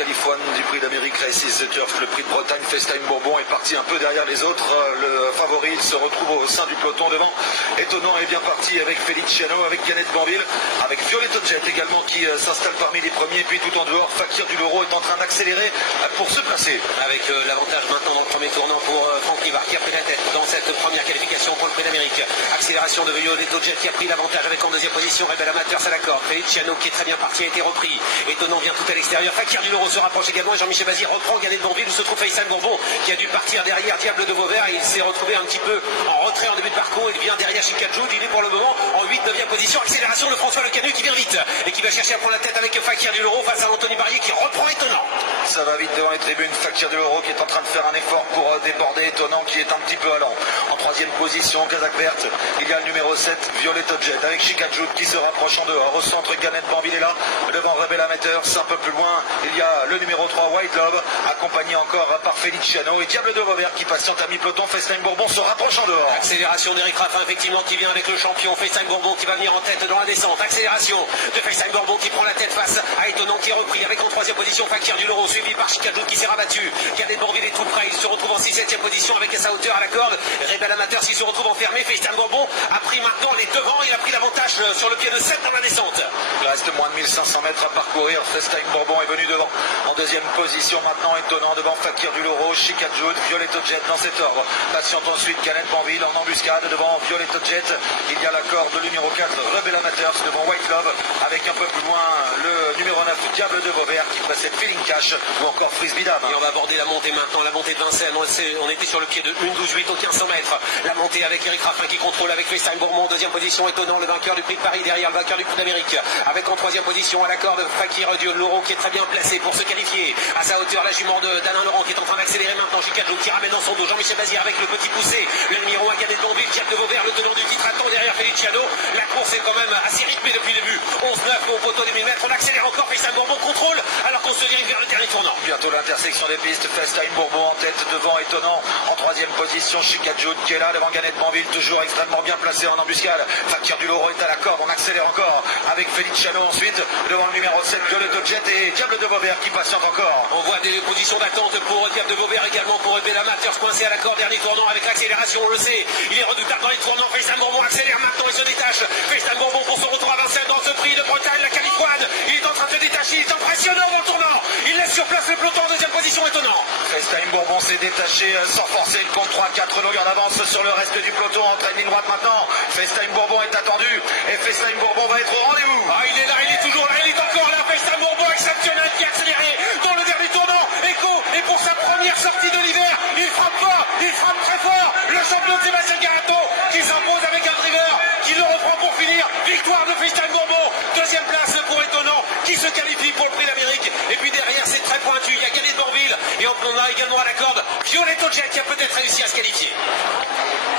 Californe du prix d'Amérique Races the Turf, le prix de Bretagne. FaceTime Bourbon est parti un peu derrière les autres. Le favori il se retrouve au sein du peloton devant. Étonnant est bien parti avec Feliciano, avec Canet Banville, avec Violetto Jet également qui s'installe parmi les premiers. Puis tout en dehors, Fakir du Loro est en train d'accélérer pour se placer. Avec l'avantage maintenant dans le premier tournant pour Franck Rivard qui a pris la tête dans cette première qualification pour le prix d'Amérique. Accélération de Violetto Jet qui a pris l'avantage avec en deuxième position Rebel Amateur à la corde. Feliciano qui est très bien parti a été repris. Étonnant vient tout à l'extérieur. Fakir du Loro se rapproche également et Jean-Michel Bazir reprend Canet Banville où se trouve FaceTime Bourbon qui a dû partir derrière Diable de Vauvert. Il s'est retrouvé un petit peu en retrait en début de parcours. Il vient derrière Chicadjoud. Il est pour le moment en 8-9e position. Accélération de François Le Canu qui vient vite et qui va chercher à prendre la tête avec Fakir du Loro face à Anthony Barrier qui reprend Étonnant. Ça va vite devant les tribunes. Fakir du Loro qui est en train de faire un effort pour déborder Étonnant qui est un petit peu allant. En troisième position, Kazakh Verte. Il y a le numéro 7, Violetto Jet avec Chicadjoud qui se rapproche en dehors. Au centre, Canet Banville est là. Devant Rebel Amateur, un peu plus loin, il y a le numéro 3, White Love, accompagné encore par Feliciano et Diable de Vauvert qui patiente à mi-peloton. FaceTime Bourbon se rapproche en dehors. Accélération d'Eric Raffin effectivement qui vient avec le champion FaceTime Bourbon qui va venir en tête dans la descente. Accélération de FaceTime Bourbon qui prend la tête face à Étonnant qui est repris avec en troisième position Fakir du Loro suivi par Chicadjoud qui s'est rabattu. Canet Banville est tout près, il se retrouve en 6-7e position avec sa hauteur à la corde. Rebel Amateur s'il se retrouve enfermé. FaceTime Bourbon a pris maintenant les devants, il a pris l'avantage sur le pied de 7 dans la descente. Il reste moins de 1500 mètres à parcourir. FaceTime Bourbon est venu devant. En deuxième position maintenant, Étonnant devant Fakir du Loro, Chicadjoud, Violetto Jet dans cet ordre. Patiente ensuite Canet Banville en embuscade devant Violetto Jet. Il y a la corde de numéro 4, Rebel Amateur devant White Love. Avec un peu plus loin le numéro 9, Diable de Vauvert qui précède Feeling Cash ou encore Frisbee Dame. Et on va aborder la montée maintenant, la montée de Vincennes. On était sur le pied de 1-12-8 aux 1500 mètres. La montée avec Eric Raffin qui contrôle avec FaceTime Bourbon. Deuxième position, Étonnant, le vainqueur du prix de Paris derrière le vainqueur du prix d'Amérique. Avec en troisième position à la corde Fakir du Loro qui est très bien placé pour se qualifier. À sa hauteur, la jument d'Alain Laurent qui est en train d'accélérer maintenant. Chicadjoud qui ramène dans son dos Jean-Michel Bazir avec le petit poussé. Le numéro 1, Canet Banville, Diable de Vauvert, le tenant du titre attend derrière Feliciano. La course est quand même assez rythmée depuis le début. 11-9 au poteau des 1000 mètres. On accélère encore. FaceTime Bourbon contrôle alors qu'on se dirige vers le dernier tournant. Bientôt l'intersection des pistes. FaceTime Bourbon en tête devant Étonnant. En troisième position, Chicadjoud qui est là devant Canet Banville, toujours extrêmement bien placé en embuscade. Fakir du Loro est à la corde. On accélère encore avec Feliciano ensuite devant le numéro 7, Violetto Jet et Diable de Vauvert qui patiente encore. On voit des positions d'attente pour Diable de Vauvert également pour Rebel Amateur coincé à la corde. Dernier tournant avec l'accélération, on le sait. Il est redoutable dans les tournants. FaceTime Bourbon accélère maintenant et se détache. FaceTime Bourbon pour son retour à Vincennes dans ce prix de Bretagne, la Californe. Il est en train de se détacher. Il est impressionnant dans le tournant. Il laisse sur place le peloton en deuxième position. Étonnant. FaceTime Bourbon s'est détaché sans forcer. Il compte 3-4 longueurs d'avance sur le reste du peloton. En train de ligne droite maintenant. FaceTime Bourbon est attendu et FaceTime Bourbon va être au rendez-vous. Ah, il est là, il est toujours là, il est encore là. FaceTime Bourbon exceptionnel qui a accéléré dans le dernier tournant. Echo et pour sa première sortie de l'hiver, il frappe fort, il frappe très fort. Le champion de Sébastien Garato qui s'impose avec un driver qui le reprend pour finir. Victoire de FaceTime Bourbon. Deuxième place pour Étonnant qui se qualifie pour le prix d'Amérique. Et puis derrière c'est très pointu, il y a Canet Banville et on a également à la corde Violetto Jet qui a peut-être réussi à se qualifier.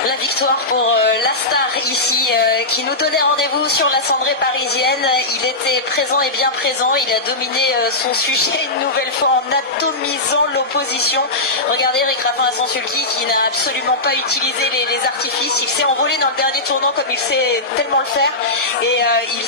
La victoire pour la star ici qui nous donnait rendez-vous sur la cendrée parisienne. Il était présent et bien présent. Il a dominé son sujet une nouvelle fois en atomisant l'opposition. Regardez Eric Raffin à son sulky qui n'a absolument pas utilisé les artifices. Il s'est envolé dans le dernier tournant comme il sait tellement le faire. Et il